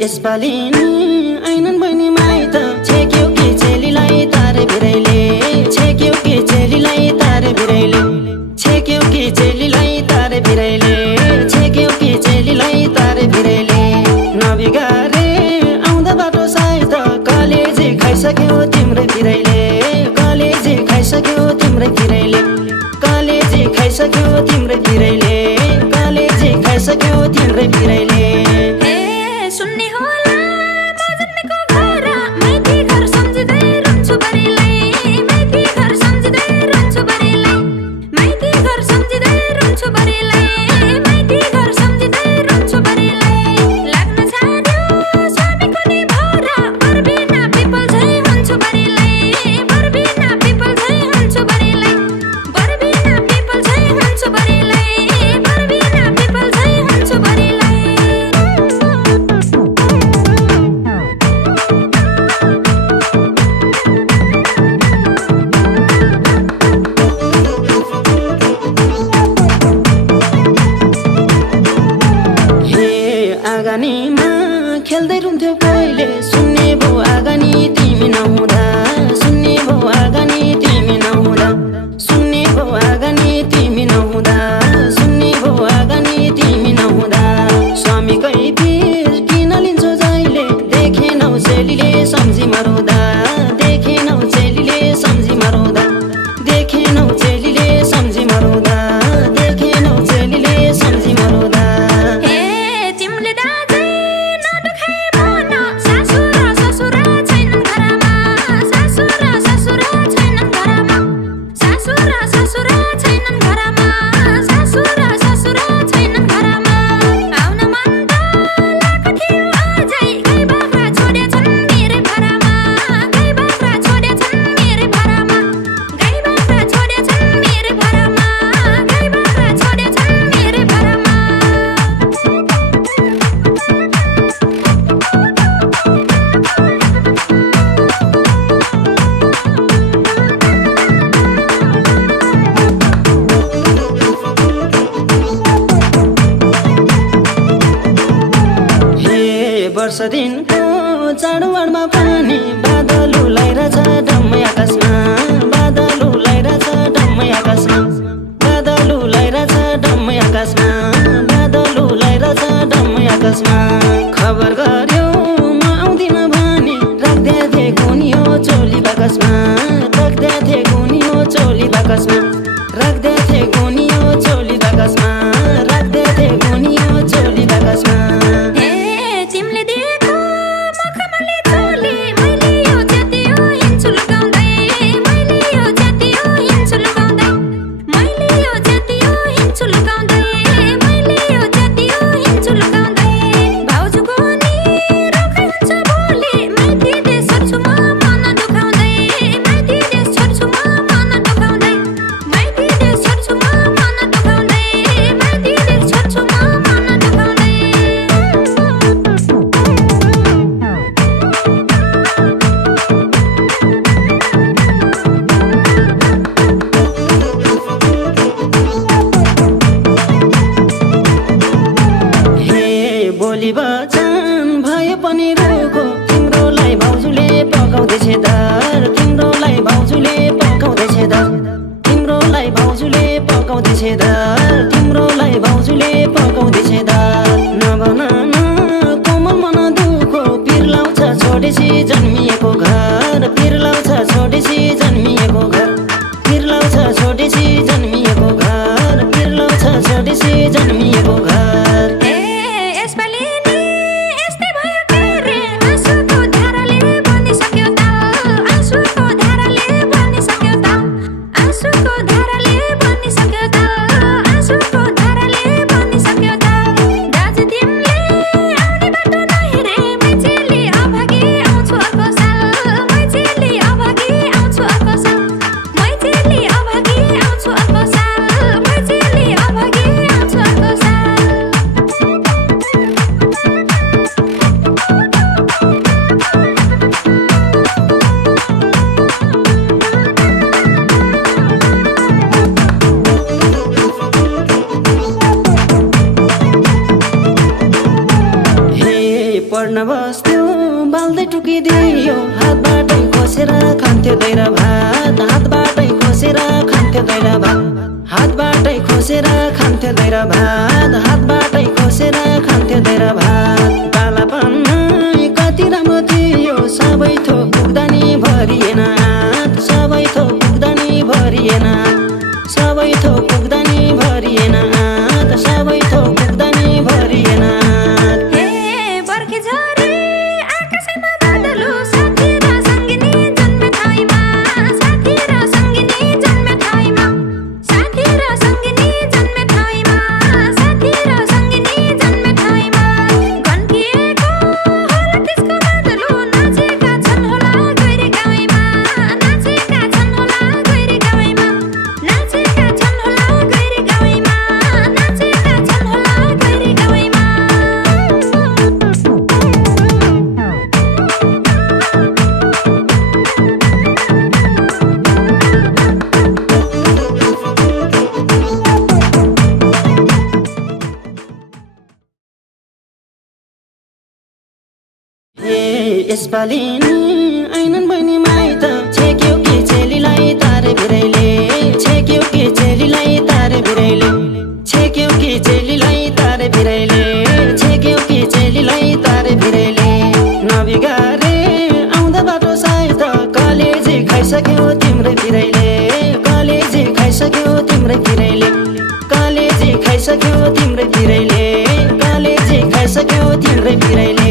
यसपालि नि ऐनन् बहिनी माइत छेक्यो कि चेलीलाई तारे भिरैले छेक्यो कि चेलीलाई तारे भिरैले छेक्यो कि चेलीलाई तारे भिरैले छेक्यो कि चेलीलाई तारे भिरैले नबिगारे आउँदा बाटो साइत कलेजी खाइसक्यो तिम्रै भिरैले कलेजी खाइसक्यो तिम्रै भिरैले कलेजी खाइसक्यो तिम्रै भिरैले कलेजी खाइसक्यो तिम्रै भिरैले सुन्ने होला म जन्मेको घर माइती घर सम्झिँदै रुन्छु बरिलाई माइती घर सम्झिँदै रुन्छु बरिलाई माइती घर सम्झिँदै रुन्छु बरिलाई माइती घर सम्झिँदै रुन्छु बरिलाई लाग्न छाड्यो स्वामीको नि भरा बरबिना पिपल झै हुन्छु बरिलाई बरबिना पिपल झै हुन्छु बरिलाई बरबिना पिपल झै हुन्छु बरिलाई बरबिना पिपल झै हुन्छु बरिलाई आगानीमा खेल्दै रुन्थ्यौ कहिले सुन्ने भो आगानी तिमी नहुँदा सुन्ने भो आगानी तिमी नहुँदा सुन्ने भो आगानी तिमी नहुँदा सुन्ने भो आगानी तिमी नहुँदा स्वामीकै पीर किन लिन्छौ जहिले देखेनौ चेलीले सम्झी मराउँदा देखेनौ चेलीले सम्झी मराउँदा देखेनौ चेलीले सम्झी मराउँदा देखेनौ चेलीले सम्झी मराउँदा वर्ष दिनको चाडबाडमा पनि बादल उलाइरहेछ डम्मै आकाशमा बादल उलाइरहेछ डम्मै आकाशमा बादल उलाइरहेछ डम्मै आकाशमा बादल उलाइरहेछ डम्मै आकाशमा खबर गर्यो म आउँदिन भने राख्दै थिए गुनियो चोली बाकसमा राख्दै थिए गुनियो चोली बाकसमा राख्दै थिए गुनियो चोली बाकसमा राख्दै थिए गुनियो चोली बाकसमा बोली बचन भए पनि रोको तिम्रोलाई भाउजूले पकाउँदैछ दार तिम्रोलाई भाउजूले पकाउँदैछ दार तिम्रोलाई भाउजूले पकाउँदैछ दार तिम्रोलाई भाउजूले पकाउँदैछ दार नभन न कोमल मन दुखो पिर लाउँछ छोडेपछि जन्मिएको घर पिर लाउँछ छोडेपछि जन्मिएको घर पिर लाउँछ छोडेपछि जन्मिएको घर पिर लाउँछ छोडेपछि जन्मिएको घर धाराले बनिसक्यो त आँसुको धाराले बनिसक्यो त फुकिदियो हातबाटै खोसेर खान्थ्यो दैरा भात हातबाटै खोसेर खान्थ्यो दैरा भात हातबाटै खोसेर खान्थ्यो दैरा भात हातबाटै खोसेर खान्थ्यो दैरा भात बालापन कति राम्रो थियो सबै थोक पुग्दा नि भरिएन हात सबै थोक पुग्दा नि भरिएन सबै थोक पुग्दा नि भरिएन हात सबै थोक पुग्दा नि भरिएन हे बर्खे झरी आकाशमा बादलो साथी र सङ्गिनी जन्मे ठाउँमा साथी र सङ्गिनी जन्मे ठाउँमा साथी र सङ्गिनी जन्मे ठाउँमा साथी र सङ्गिनी जन्मे ठाउँमा घन्टिएको होला त्यसको बादलो नाचेका छन् होला गैरी गाउँमा नाचेका छन् होला गैरी गाउँमा नाचेका छन् होला गैरी गाउँमा नाचेका छन् होला गैरी गाउँमा यसपालि नि ऐनन् बहिनी माइत छेक्यो कि चेलीलाई तारे भिरैले छेक्यो कि चेलीलाई तारे भिरैले छेक्यो कि चेलीलाई तारे भिरैले छेक्यो कि चेलीलाई तारे भिरैले नबिगारे आउँदा बाटो सायद कलेजी खाइसक्यो तिम्रै भिरैले कलेजी खाइसक्यो तिम्रै भिरैले कलेजी खाइसक्यो तिम्रै भिरैले कलेजी खाइसक्यो तिम्रै भिरैले